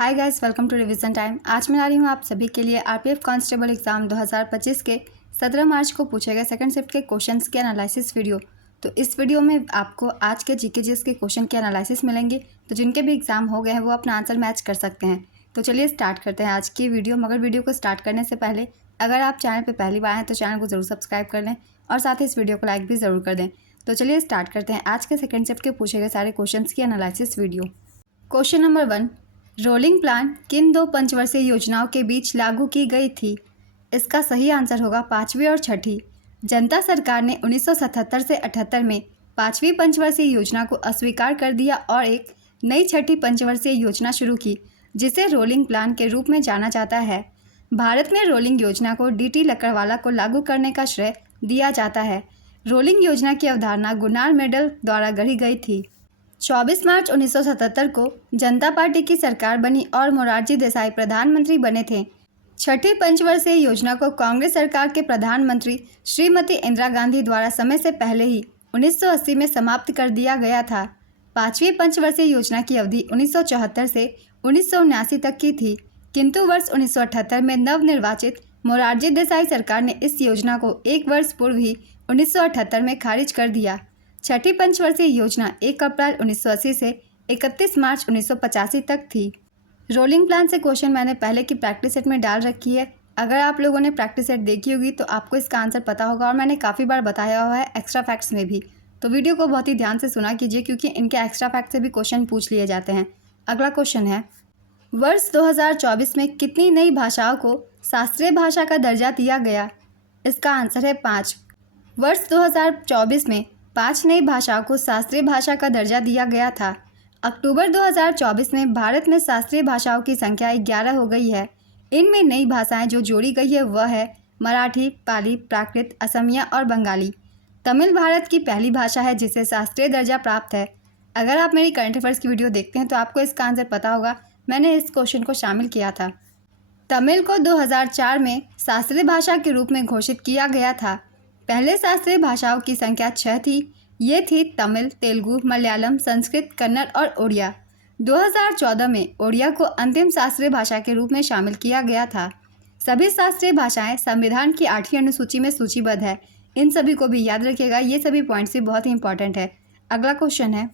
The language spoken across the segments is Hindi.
Hi guys, welcome to revision time. आज मैं ला रही हूँ आप सभी के लिए आरपीएफ कांस्टेबल एग्जाम 2025 के 17 मार्च को पूछे गए सेकंड शिफ्ट के क्वेश्चंस के एनालिसिस वीडियो। तो इस वीडियो में आपको आज के जीके जीएस के क्वेश्चन के एनालिसिस मिलेंगे, तो जिनके भी एग्जाम हो गए हैं वो अपना आंसर मैच कर सकते हैं। तो चलिए स्टार्ट करते हैं आज की वीडियो। मगर वीडियो को स्टार्ट करने से पहले अगर आप चैनल पर पहली बार हैं तो चैनल को ज़रूर सब्सक्राइब कर लें और साथ ही इस वीडियो को लाइक भी ज़रूर कर दें। तो चलिए स्टार्ट करते हैं आज के सेकंड शिफ्ट के पूछे गए सारे क्वेश्चंस की analysis video. Question number 1, rolling plan किन दो पंचवर्षीय योजनाओं के बीच लागू की गई थी? इसका सही आंसर होगा पाँचवीं और छठी। जनता सरकार ने 1977 से 78 में पाँचवीं पंचवर्षीय योजना को अस्वीकार कर दिया और एक नई छठी पंचवर्षीय योजना शुरू की, जिसे रोलिंग प्लान के रूप में जाना जाता है। भारत में रोलिंग योजना को डीटी लकड़वाला को लागू करने का श्रेय दिया जाता है। रोलिंग योजना की अवधारणा गुनार मेडल द्वारा गढ़ी गई थी। 24 मार्च 1977 को जनता पार्टी की सरकार बनी और मोरारजी देसाई प्रधानमंत्री बने थे। छठी पंचवर्षीय योजना को कांग्रेस सरकार के प्रधानमंत्री श्रीमती इंदिरा गांधी द्वारा समय से पहले ही 1980 में समाप्त कर दिया गया था। पाँचवीं पंचवर्षीय योजना की अवधि 1974 से 1979 तक की थी, किंतु वर्ष 1978 में नवनिर्वाचित मोरारजी देसाई सरकार ने इस योजना को एक वर्ष पूर्व ही 1978 में खारिज कर दिया। छठी पंचवर्षीय योजना 1 अप्रैल 1980 से 31 मार्च 1985 तक थी। रोलिंग प्लान से क्वेश्चन मैंने पहले की प्रैक्टिस सेट में डाल रखी है। अगर आप लोगों ने प्रैक्टिस सेट देखी होगी तो आपको इसका आंसर पता होगा और मैंने काफ़ी बार बताया हुआ है एक्स्ट्रा फैक्ट्स में भी। तो वीडियो को बहुत ही ध्यान से सुना कीजिए, क्योंकि इनके एक्स्ट्रा फैक्ट से भी क्वेश्चन पूछ लिए जाते हैं। अगला क्वेश्चन है, वर्ष 2024 में कितनी नई भाषाओं को शास्त्रीय भाषा का दर्जा दिया गया? इसका आंसर है 5। वर्ष 2024 में 5 नई भाषाओं को शास्त्रीय भाषा का दर्जा दिया गया था। अक्टूबर 2024 में भारत में शास्त्रीय भाषाओं की संख्या 11 हो गई है। इनमें नई भाषाएं जो जोड़ी गई है वह है मराठी, पाली, प्राकृत, असमिया और बंगाली। तमिल भारत की पहली भाषा है जिसे शास्त्रीय दर्जा प्राप्त है। अगर आप मेरी करंट अफेयर्स की वीडियो देखते हैं तो आपको इसका आंसर पता होगा, मैंने इस क्वेश्चन को शामिल किया था। तमिल को 2004 में शास्त्रीय भाषा के रूप में घोषित किया गया था। पहले शास्त्रीय भाषाओं की संख्या 6 थी। ये थी तमिल, तेलुगु, मलयालम, संस्कृत, कन्नड़ और ओडिया। 2014 में ओडिया को अंतिम शास्त्रीय भाषा के रूप में शामिल किया गया था। सभी शास्त्रीय भाषाएं संविधान की 8वीं अनुसूची में सूचीबद्ध है। इन सभी को भी याद रखिएगा, ये सभी पॉइंट्स भी बहुत ही इंपॉर्टेंट है। अगला क्वेश्चन है,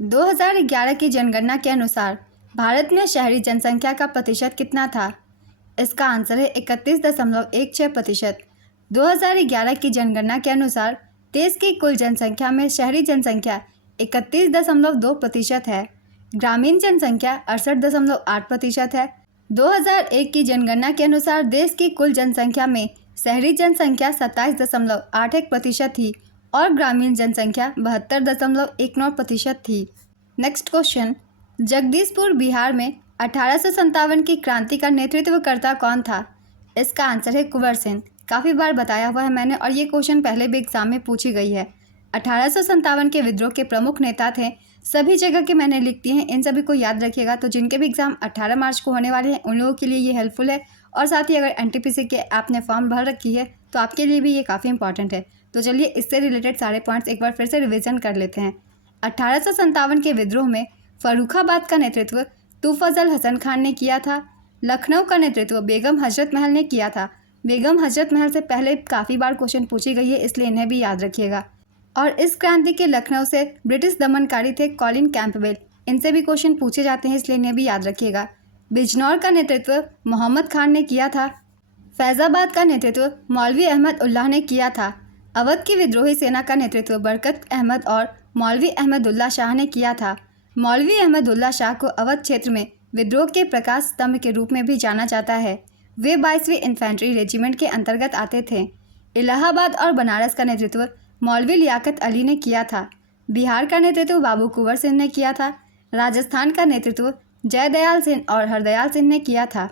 2011 की जनगणना के अनुसार भारत में शहरी जनसंख्या का प्रतिशत कितना था? इसका आंसर है 31.16%। 2011 की जनगणना के अनुसार देश की कुल जनसंख्या में शहरी जनसंख्या 31.2% है। ग्रामीण जनसंख्या 68.8% है। 2001 की जनगणना के अनुसार देश की कुल जनसंख्या में शहरी जनसंख्या 27.81% थी और ग्रामीण जनसंख्या 72.19% थी। नेक्स्ट क्वेश्चन, जगदीशपुर बिहार में 1857 की क्रांति का नेतृत्वकर्ता कौन था? इसका आंसर है कुंवर सिंह। काफ़ी बार बताया हुआ है मैंने और ये क्वेश्चन पहले भी एग्जाम में पूछी गई है। 1857 के विद्रोह के प्रमुख नेता थे। सभी जगह के मैंने लिख दिए हैं, इन सभी को याद रखिएगा। तो जिनके भी एग्जाम 18 मार्च को होने वाले हैं उन लोगों के लिए ये हेल्पफुल है, और साथ ही अगर एनटीपीसी के आपने फॉर्म भर रखी है तो आपके लिए भी ये काफ़ी इंपॉर्टेंट है। तो चलिए इससे रिलेटेड सारे पॉइंट्स एक बार फिर से रिविजन कर लेते हैं। 1857 के विद्रोह में फर्रुखाबाद का नेतृत्व तूफजल हसन खान ने किया था। लखनऊ का नेतृत्व बेगम हजरत महल ने किया था। बेगम हजरत महल से पहले काफ़ी बार क्वेश्चन पूछी गई है, इसलिए इन्हें भी याद रखिएगा। और इस क्रांति के लखनऊ से ब्रिटिश दमनकारी थे कॉलिन कैंपबेल। इनसे भी क्वेश्चन पूछे जाते हैं, इसलिए इन्हें भी याद रखिएगा। बिजनौर का नेतृत्व मोहम्मद खान ने किया था। फैज़ाबाद का नेतृत्व मौलवी अहमद उल्लाह ने किया था। अवध की विद्रोही सेना का नेतृत्व बरकत अहमद और मौलवी अहमदुल्ला शाह ने किया था। मौलवी अहमदुल्ला शाह को अवध क्षेत्र में विद्रोह के प्रकाश स्तंभ के रूप में भी जाना जाता है। वे 22वीं इन्फेंट्री रेजिमेंट के अंतर्गत आते थे। इलाहाबाद और बनारस का नेतृत्व मौलवी लियाकत अली ने किया था। बिहार का नेतृत्व बाबू कुंवर सिंह ने किया था। राजस्थान का नेतृत्व जयदयाल सिंह और हरदयाल सिंह ने किया था।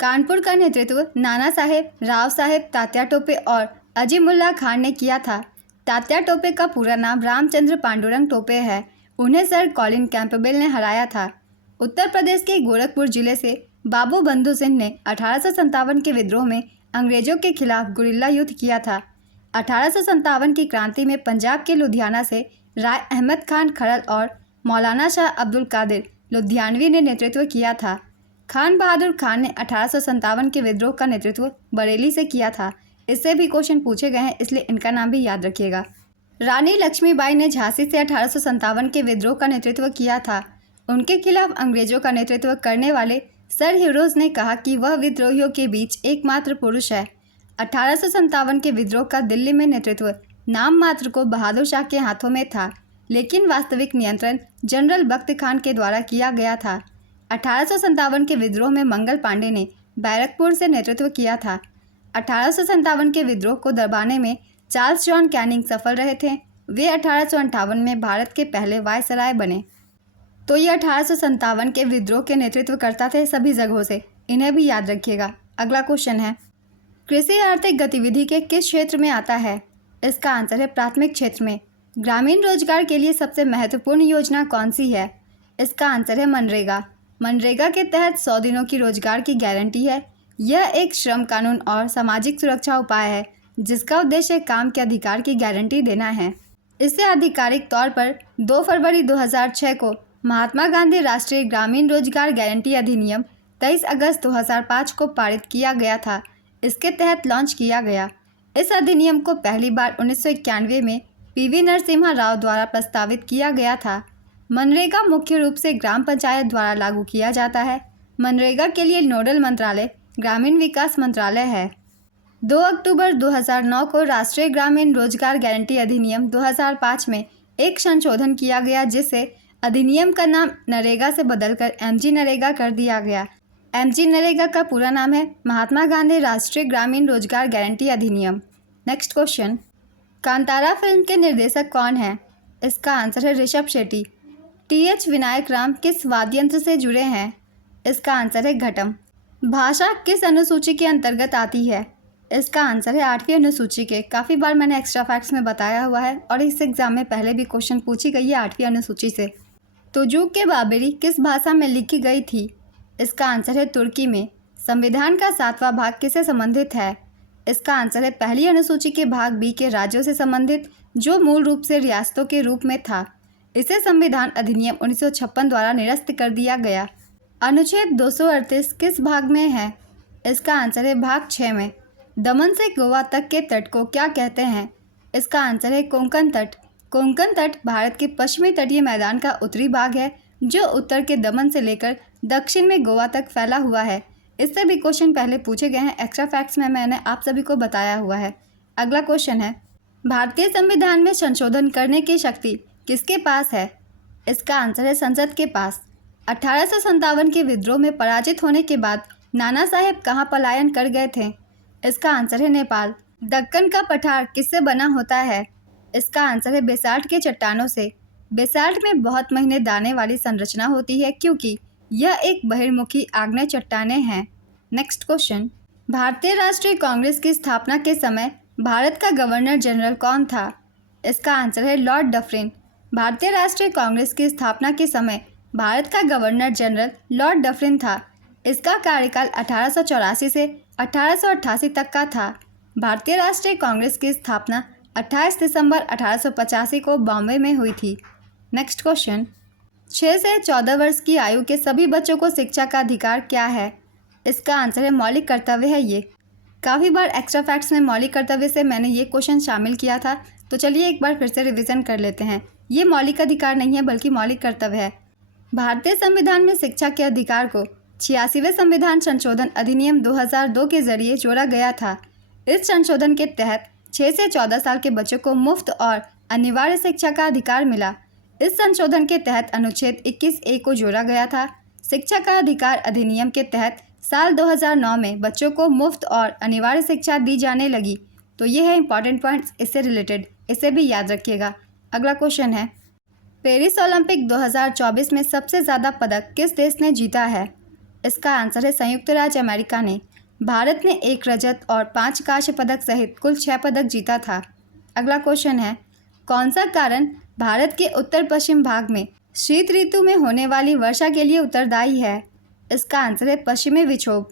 कानपुर का नेतृत्व नाना साहेब, राव साहेब, तात्या टोपे और अजीमुल्ला खान ने किया था। तात्या टोपे का पूरा नाम रामचंद्र पांडुरंग टोपे है। उन्हें सर कॉलिन कैंपबेल ने हराया था। उत्तर प्रदेश के गोरखपुर जिले से बाबू बंधु सिंह ने 1857 के विद्रोह में अंग्रेजों के खिलाफ गुरिल्ला युद्ध किया था। 1857 की क्रांति में पंजाब के लुधियाना से राय अहमद खान खरल और मौलाना शाह अब्दुल कादिर लुधियानवी ने नेतृत्व किया था। खान बहादुर खान ने 1857 के विद्रोह का नेतृत्व बरेली से किया था। इससे भी क्वेश्चन पूछे गए हैं, इसलिए इनका नाम भी याद रखिएगा। रानी लक्ष्मीबाई ने झांसी से 1857 के विद्रोह का नेतृत्व किया था। उनके खिलाफ अंग्रेजों का नेतृत्व करने वाले सर ह्यूरोज ने कहा कि वह विद्रोहियों के बीच एकमात्र पुरुष है। 1857 के विद्रोह का दिल्ली में नेतृत्व नाम मात्र को बहादुर शाह के हाथों में था, लेकिन वास्तविक नियंत्रण जनरल बख्त खान के द्वारा किया गया था। 1857 के विद्रोह में मंगल पांडे ने बैरकपुर से नेतृत्व किया था। 1857 के विद्रोह को दबाने में चार्ल्स जॉन कैनिंग सफल रहे थे। वे 1858 में भारत के पहले वायसराय बने। तो ये 1857 के विद्रोह के नेतृत्व करता थे सभी जगहों से, इन्हें भी याद रखिएगा। अगला क्वेश्चन है, कृषि आर्थिक गतिविधि के किस क्षेत्र में आता है? इसका आंसर है प्राथमिक क्षेत्र में। ग्रामीण रोजगार के लिए सबसे महत्वपूर्ण योजना कौन सी है? इसका आंसर है मनरेगा। मनरेगा के तहत 100 दिनों की रोजगार की गारंटी है। यह एक श्रम कानून और सामाजिक सुरक्षा उपाय है जिसका उद्देश्य काम के अधिकार की गारंटी देना है। इससे आधिकारिक तौर पर 2 फरवरी 2006 को महात्मा गांधी राष्ट्रीय ग्रामीण रोजगार गारंटी अधिनियम 23 अगस्त 2005 को पारित किया गया था। इसके तहत लॉन्च किया गया। इस अधिनियम को पहली बार 1991 में पीवी नरसिम्हा राव द्वारा प्रस्तावित किया गया था। मनरेगा मुख्य रूप से ग्राम पंचायत द्वारा लागू किया जाता है। मनरेगा के लिए नोडल मंत्रालय ग्रामीण विकास मंत्रालय है। 2 अक्टूबर 2009 को राष्ट्रीय ग्रामीण रोजगार गारंटी अधिनियम 2005 में एक संशोधन किया गया, जिससे अधिनियम का नाम नरेगा से बदलकर एमजी नरेगा कर दिया गया। एमजी नरेगा का पूरा नाम है महात्मा गांधी राष्ट्रीय ग्रामीण रोजगार गारंटी अधिनियम। नेक्स्ट क्वेश्चन, कांतारा फिल्म के निर्देशक कौन है? इसका आंसर है ऋषभ शेट्टी। टीएच विनायक राम किस वाद्य यंत्र से जुड़े हैं? इसका आंसर है घटम। भाषा किस अनुसूची के अंतर्गत आती है? इसका आंसर है 8वीं अनुसूची के। काफ़ी बार मैंने एक्स्ट्रा फैक्ट्स में बताया हुआ है और इस एग्ज़ाम में पहले भी क्वेश्चन पूछी गई है 8वीं अनुसूची से। तुजुक के बाबरी किस भाषा में लिखी गई थी? इसका आंसर है तुर्की में। संविधान का 7वां भाग किससे संबंधित है? इसका आंसर है पहली अनुसूची के भाग बी के राज्यों से संबंधित, जो मूल रूप से रियासतों के रूप में था। इसे संविधान अधिनियम 1956 द्वारा निरस्त कर दिया गया। अनुच्छेद 238 किस भाग में है? इसका आंसर है भाग 6 में। दमन से गोवा तक के तट को क्या कहते हैं? इसका आंसर है कोंकण तट। कोंकण तट भारत के पश्चिमी तटीय मैदान का उत्तरी भाग है, जो उत्तर के दमन से लेकर दक्षिण में गोवा तक फैला हुआ है। इससे भी क्वेश्चन पहले पूछे गए हैं, एक्स्ट्रा फैक्ट्स में मैंने आप सभी को बताया हुआ है। अगला क्वेश्चन है, भारतीय संविधान में संशोधन करने की शक्ति किसके पास है? इसका आंसर है संसद के पास। 1857 के विद्रोह में पराजित होने के बाद नाना साहेब कहाँ पलायन कर गए थे? इसका आंसर है नेपाल। दक्कन का पठार किससे बना होता है? इसका आंसर है बेसाल्ट के चट्टानों से। बेसाल्ट में बहुत महीने दाने वाली संरचना होती है क्योंकि यह एक बहिर्मुखी आग्नेय चट्टानें हैं। नेक्स्ट क्वेश्चन, भारतीय राष्ट्रीय कांग्रेस की स्थापना के समय भारत का गवर्नर जनरल कौन था? इसका आंसर है लॉर्ड डफरिन। भारतीय राष्ट्रीय कांग्रेस की स्थापना के समय भारत का गवर्नर जनरल लॉर्ड डफरिन था। इसका कार्यकाल 1884 से 1888 तक का था। भारतीय राष्ट्रीय कांग्रेस की स्थापना 28 दिसंबर 1885 को बॉम्बे में हुई थी। नेक्स्ट क्वेश्चन, 6 से 14 वर्ष की आयु के सभी बच्चों को शिक्षा का अधिकार क्या है? इसका आंसर है मौलिक कर्तव्य है ये। काफ़ी बार एक्स्ट्रा फैक्ट्स में मौलिक कर्तव्य से मैंने ये क्वेश्चन शामिल किया था, तो चलिए एक बार फिर से रिवीजन कर लेते हैं। ये मौलिक अधिकार नहीं है बल्कि मौलिक कर्तव्य है। भारतीय संविधान में शिक्षा के अधिकार को 86वें संविधान संशोधन अधिनियम 2002 के जरिए जोड़ा गया था। इस संशोधन के तहत 6 से 14 साल के बच्चों को मुफ्त और अनिवार्य शिक्षा का अधिकार मिला। इस संशोधन के तहत अनुच्छेद 21A को जोड़ा गया था। शिक्षा का अधिकार अधिनियम के तहत साल 2009 में बच्चों को मुफ्त और अनिवार्य शिक्षा दी जाने लगी। तो ये है इंपॉर्टेंट पॉइंट्स इससे रिलेटेड, इसे भी याद रखिएगा। अगला क्वेश्चन है, पेरिस ओलंपिक 2024 में सबसे ज़्यादा पदक किस देश ने जीता है? इसका आंसर है संयुक्त राज्य अमेरिका ने। भारत ने 1 रजत और 5 कांस्य पदक सहित कुल 6 पदक जीता था। अगला क्वेश्चन है, कौन सा कारण भारत के उत्तर पश्चिम भाग में शीत ऋतु में होने वाली वर्षा के लिए उत्तरदायी है? इसका आंसर है पश्चिमी विक्षोभ।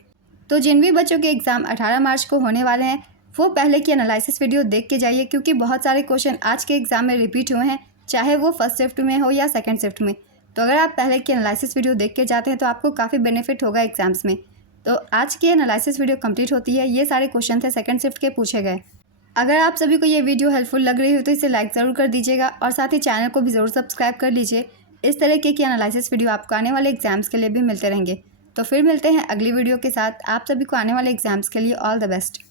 तो जिन भी बच्चों के एग्ज़ाम 18 मार्च को होने वाले हैं वो पहले की एनालिसिस वीडियो देख के जाइए, क्योंकि बहुत सारे क्वेश्चन आज के एग्ज़ाम में रिपीट हुए हैं, चाहे वो फर्स्ट शिफ्ट में हो या सेकंड शिफ्ट में। तो अगर आप पहले की एनालिसिस वीडियो देख के जाते हैं तो आपको काफ़ी बेनिफिट होगा एग्जाम्स में। तो आज की एनालिसिस वीडियो कंप्लीट होती है। ये सारे क्वेश्चन थे सेकंड शिफ्ट के पूछे गए। अगर आप सभी को ये वीडियो हेल्पफुल लग रही हो तो इसे लाइक ज़रूर कर दीजिएगा और साथ ही चैनल को भी ज़रूर सब्सक्राइब कर लीजिए। इस तरीके की एनालिसिस वीडियो आपको आने वाले एग्जाम्स के लिए भी मिलते रहेंगे। तो फिर मिलते हैं अगली वीडियो के साथ। आप सभी को आने वाले एग्जाम्स के लिए ऑल द बेस्ट।